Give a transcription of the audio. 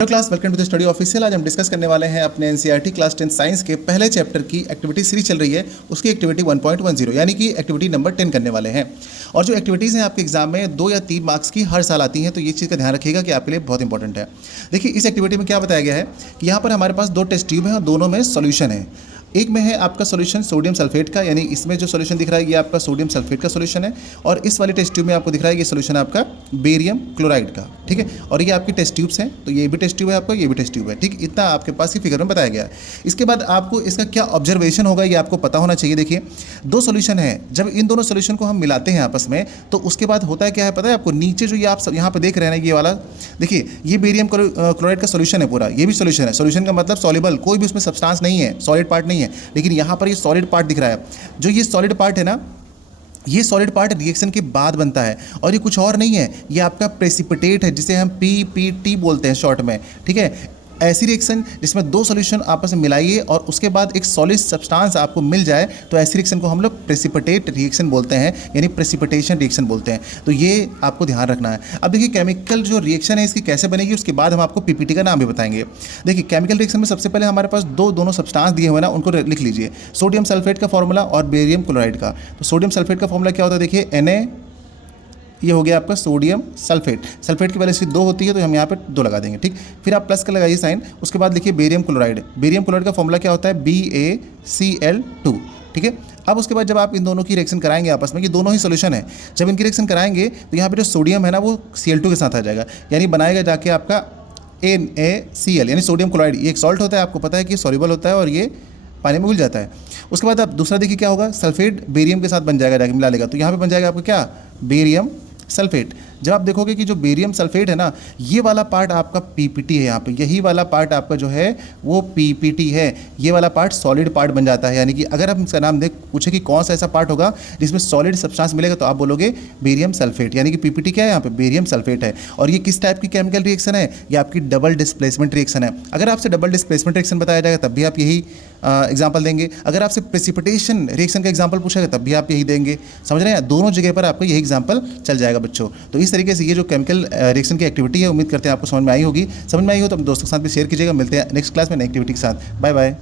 Hello class, welcome to the study official. आज हम discuss करने वाले हैं अपने एनसीईआरटी क्लास 10 साइंस के पहले चैप्टर की एक्टिविटी सीरीज चल रही है, उसकी एक्टिविटी 1.10 यानी कि एक्टिविटी नंबर 10 करने वाले हैं। और जो एक्टिविटीज़ हैं आपके एग्जाम में 2 या 3 मार्क्स की हर साल आती हैं, तो ये चीज़ का ध्यान रखिएगा कि आपके लिए बहुत इंपॉर्टेंट है। देखिए, इस एक्टिविटी में क्या बताया गया है कि यहाँ पर हमारे पास 2 टेस्ट ट्यूब हैं और दोनों में सोल्यूशन है। एक में है आपका सोल्यूशन सोडियम सल्फेट का, यानी इसमें जो सोल्यूशन दिख रहा है ये आपका सोडियम सल्फेट का सोल्यूशन है, और इस वाले टेस्ट ट्यूब में आपको दिख रहा है ये सोल्यूशन आपका बेरियम क्लोराइड का। ठीक है, और ये आपकी टेस्ट ट्यूब्स हैं, तो ये भी टेस्ट ट्यूब है आपका, ये भी टेस्ट ट्यूब है। ठीक, इतना आपके पास ही फिगर में बताया गया है। इसके बाद आपको इसका क्या ऑब्जर्वेशन होगा ये आपको पता होना चाहिए। देखिए, 2 सोल्यूशन है, जब इन दोनों सोल्यूशन को हम मिलाते हैं आपस में, तो उसके बाद होता है क्या है पता है आपको? नीचे जो ये आप यहाँ पर देख रहे हैं ना, ये वाला देखिए, ये बेरियम क्लोराइड का सोल्यूशन है पूरा, ये भी सोल्यूशन है। सोल्यूशन का मतलब सॉल्युबल, कोई भी उसमें सब्सटेंस नहीं है, सॉलिड पार्ट नहीं है, लेकिन यहाँ पर ये सॉलिड पार्ट दिख रहा है। जो ये सॉलिड पार्ट है ना, ये सॉलिड पार्ट रिएक्शन के बाद बनता है, और ये कुछ और नहीं है, ये आपका प्रेसिपिटेट है, जिसे हम पीपीटी बोलते हैं शॉर्ट में। ठीक है, ऐसी रिएक्शन जिसमें 2 सॉल्यूशन आपस में मिलाइए और उसके बाद एक सॉलिड सब्सटेंस आपको मिल जाए, तो ऐसी रिएक्शन को हम लोग प्रेसिपिटेट रिएक्शन बोलते हैं, यानी प्रेसिपिटेशन रिएक्शन बोलते हैं। तो ये आपको ध्यान रखना है। अब देखिए, केमिकल जो रिएक्शन है इसकी कैसे बनेगी, उसके बाद हम आपको पीपीटी का नाम भी बताएंगे। देखिए, केमिकल रिएक्शन में सबसे पहले हमारे पास दोनों सब्सटेंस दिए हुए ना, उनको लिख लीजिए। सोडियम सल्फेट का फॉर्मूला और बेरियम क्लोराइड का। तो सोडियम सल्फेट का फॉर्मूला क्या होता है? देखिए, Na, ये हो गया आपका सोडियम सल्फेट। सल्फेट की वैल्यू 2 होती है, तो हम यहाँ पे 2 लगा देंगे। ठीक, फिर आप प्लस का लगाइए साइन। उसके बाद लिखिए बेरियम क्लोराइड। बेरियम क्लोराइड का फॉर्मूला क्या होता है? BaCl2। ठीक है, अब उसके बाद जब आप इन दोनों की रिएक्शन कराएंगे आपस में, कि दोनों ही सोल्यूशन है, जब इनकी रिएक्शन कराएंगे तो यहाँ पे जो सोडियम है ना वो Cl2 के साथ आ जाएगा, यानी बनाएगा जाके आपका NaCl, यानी सोडियम क्लोराइड। ये एक सॉल्ट होता है, आपको पता है कि सॉल्युबल होता है और ये पानी में घुल जाता है। उसके बाद आप दूसरा देखिए क्या होगा, सल्फेट बेरियम के साथ बन जाएगा, जाके मिला लेगा, तो यहाँ पे बन जाएगा आपका क्या? Barium sulphate. जब आप देखोगे कि जो बेरियम सल्फेट है ना, ये वाला पार्ट आपका पीपीटी है, यहाँ पे यही वाला पार्ट आपका जो है वो पीपीटी है। ये वाला पार्ट सॉलिड पार्ट बन जाता है, यानी कि अगर आप इसका नाम पूछे कि कौन सा ऐसा पार्ट होगा जिसमें सॉलिड सब्सटेंस मिलेगा, तो आप बोलोगे बेरियम सल्फेट, यानी कि पीपीटी क्या है यहाँ पे? बेरियम सल्फेट है। और ये किस टाइप की केमिकल रिएक्शन है? ये आपकी डबल डिस्प्लेसमेंट रिएक्शन है। अगर आपसे डबल डिस्प्लेसमेंट रिएक्शन बताया जाएगा तब भी आप यही एग्जाम्पल देंगे। अगर आपसे प्रेसिपिटेशन रिएक्शन का एग्जाम्पल पूछा जाएगा तब भी आप यही देंगे। समझ रहे हैं? दोनों जगह पर आपको यही एग्जाम्पल चल जाएगा बच्चों। तो इस तरीके से ये जो केमिकल रिएक्शन की एक्टिविटी है, उम्मीद करते हैं आपको समझ में आई होगी। समझ में आई हो तो अपने दोस्तों के साथ भी शेयर कीजिएगा। मिलते हैं नेक्स्ट क्लास में नई एक्टिविटी के साथ। Bye bye.